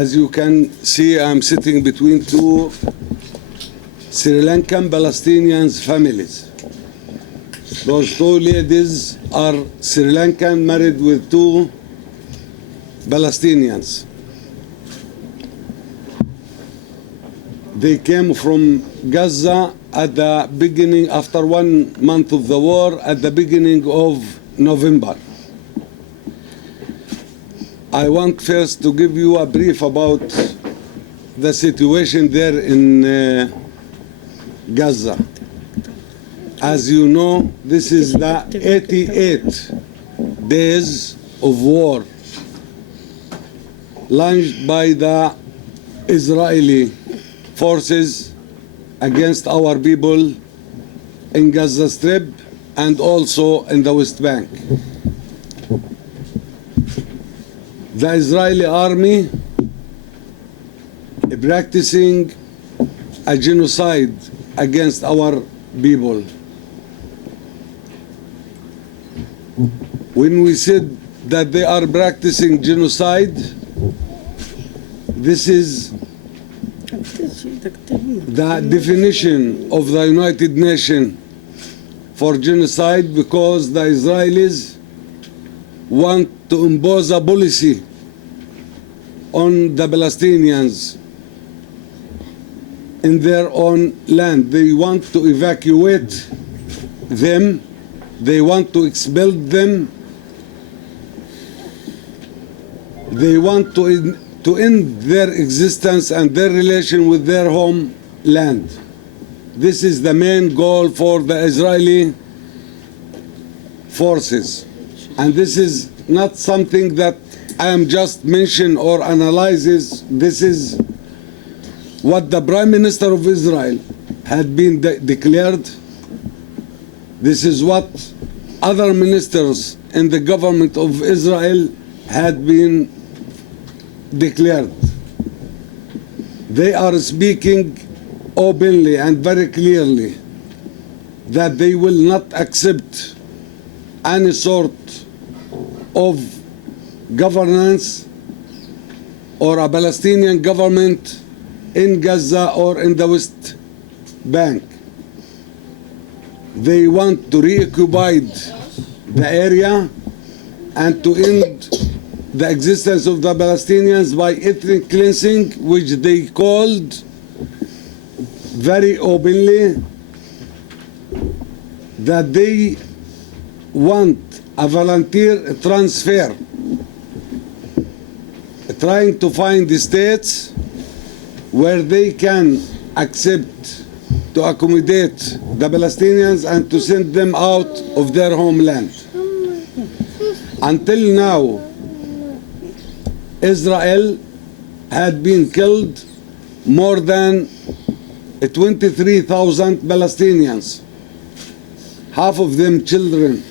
As you can see, I'm sitting between two Sri Lankan Palestinians families. Those two ladies are Sri Lankan, married with two Palestinians. They came from Gaza at the beginning, after 1 month of the war, at the beginning of November. I want first to give you a brief about the situation there in Gaza. As you know, this is the 88 days of war launched by the Israeli forces against our people in Gaza Strip and also in the West Bank. The Israeli army practicing a genocide against our people. When we said that they are practicing genocide, this is the definition of the United Nations for genocide, because the Israelis want to impose a policy on the Palestinians in their own land. They want to evacuate them, they want to expel them, they want to end their existence and their relation with their homeland. This is the main goal for the Israeli forces. And this is not something that I am just mention or analyzes. This is what the Prime Minister of Israel had been declared. This is what other ministers in the government of Israel had been declared. They are speaking openly and very clearly that they will not accept any sort of governance or a Palestinian government in Gaza or in the West Bank. They want to reoccupy the area and to end the existence of the Palestinians by ethnic cleansing, which they called very openly that they want a volunteer transfer, trying to find the states where they can accept to accommodate the Palestinians and to send them out of their homeland. Until now, Israel had been killed more than 23,000 Palestinians, half of them children,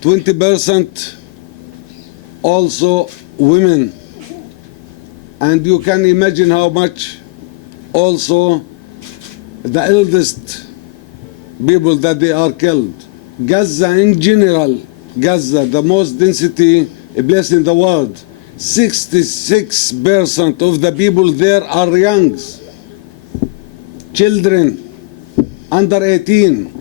20% also women, and you can imagine how much also the eldest people that they are killed. Gaza in general, Gaza, the most density place in the world, 66% of the people there are young, children under 18.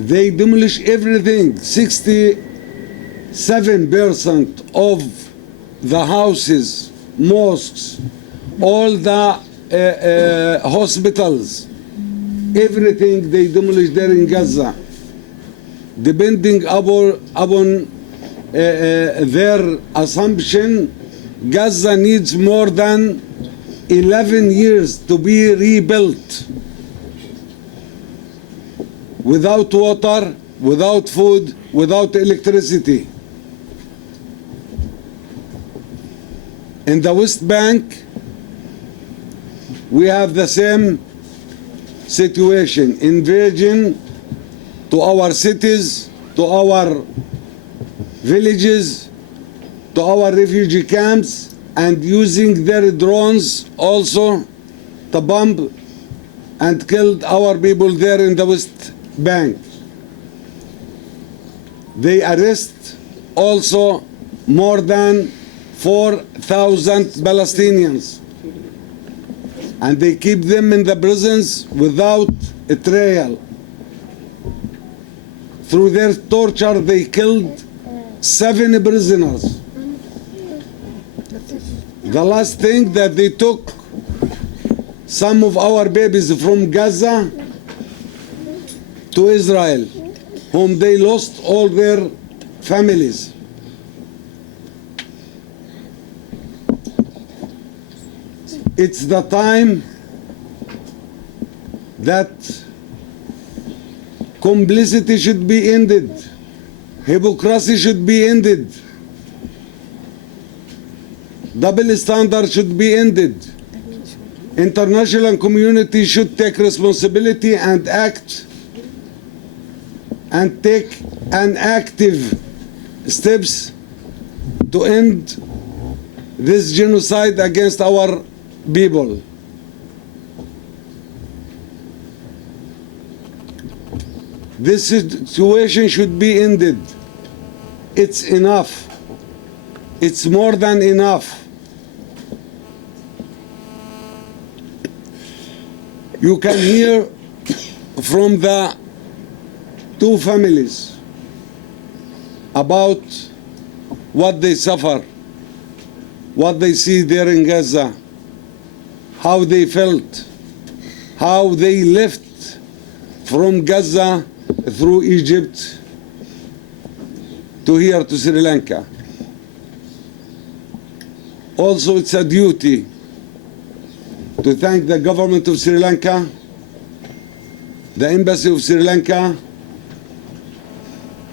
They demolish everything. 67% of the houses, mosques, all the hospitals, everything they demolish there in Gaza. Depending upon their assumption, Gaza needs more than 11 years to be rebuilt. Without water, without food, without electricity. In the West Bank, we have the same situation. Invasion to our cities, to our villages, to our refugee camps, and using their drones also to bomb and killed our people there in the West Bank. They arrest also more than 4,000 Palestinians, and they keep them in the prisons without a trial. Through their torture, they killed 7 prisoners. The last thing that they took some of our babies from Gaza to Israel, whom they lost all their families. It's the time that complicity should be ended. Hypocrisy should be ended. Double standard should be ended. International community should take responsibility and act and take an active steps to end this genocide against our people. This situation should be ended. It's enough. It's more than enough. You can hear from the 2 families about what they suffer, what they see there in Gaza, how they felt, how they left from Gaza through Egypt to here to Sri Lanka. Also, it's a duty to thank the government of Sri Lanka, the embassy of Sri Lanka,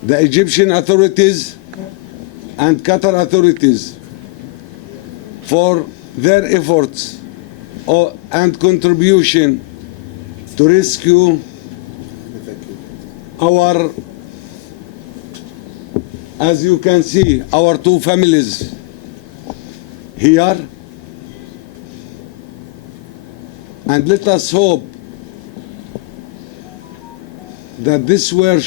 the Egyptian authorities and Qatar authorities for their efforts and contribution to rescue our, as you can see, our 2 families here. And let us hope that this war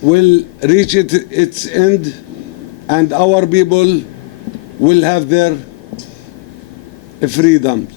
will reach its end and our people will have their freedom.